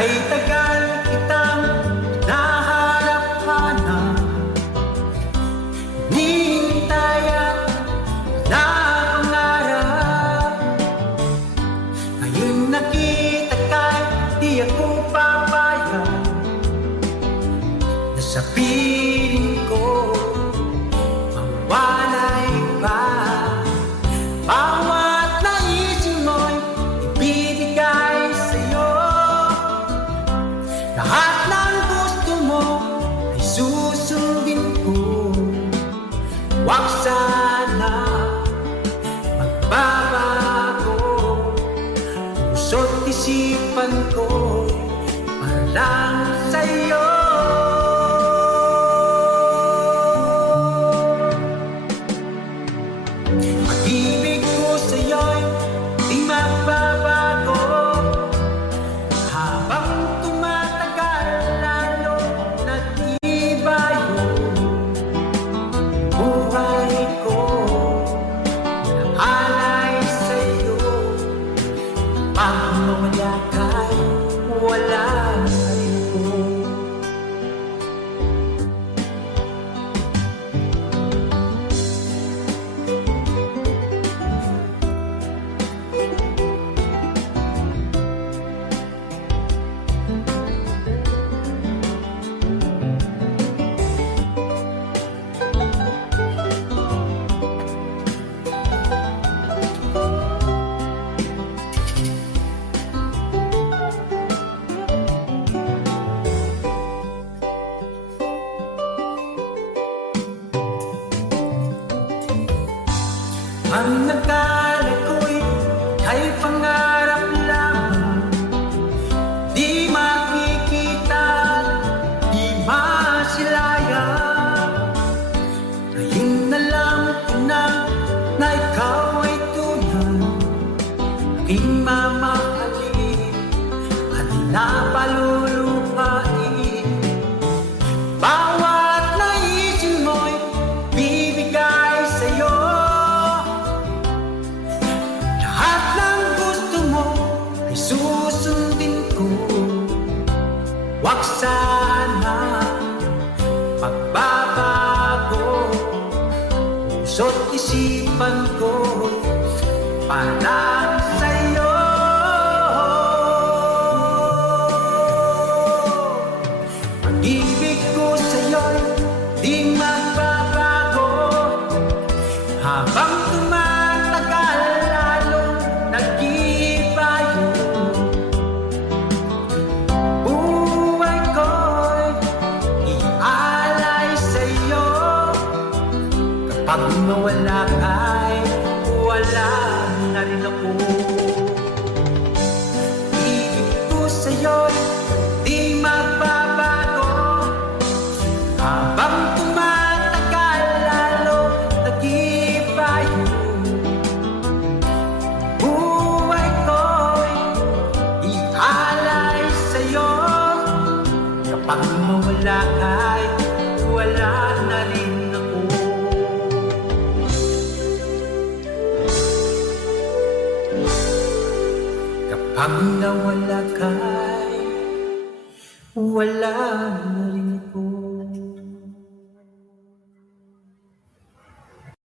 ay tagal kitang naharap-hanap, hinihintay at napangarap. Ngayong nakita ka'y di ako papayag na sa piling ko mawalay pa. Bawat naisin mo'y ibibigay sa'yo, lahat ng gusto mo ay susundin ko. Huwag sana magbabago, puso't isipan ko para lang sa'yo. Pag-ibig ko sa'yo'y di magbabago, habang tumatagal lalo nag-iba yung buhay ko. Naalay sa'yo, pag mawala ka'y wala rin ko. Ang nakala ko'y ay pangarap lamang, di makikita, di masilayan. Ngayon alam ko na ikaw ay tunay, aking mamahalin at napalulupain. Bawat naisin mo'y bibigay sa'yo, lahat ng gusto mo ay susundin ko. Huwag sana magbabago, puso't isipan ko para sa'yo. Pag-ibig ko sa'yo'y di magbabago, habang tumatagal lalong nag-iba yung buhay ko'y ialay sa'yo. Kapag mawala ka'y wala na rin ako. Ibig ko sa'yo'y di magbabago, habang tumatagal lalo nag-iba yung buhay ko'y ialay sa'yo. Kapag mawala ka'y wala na rin ako. Kapag nawala ka'y wala na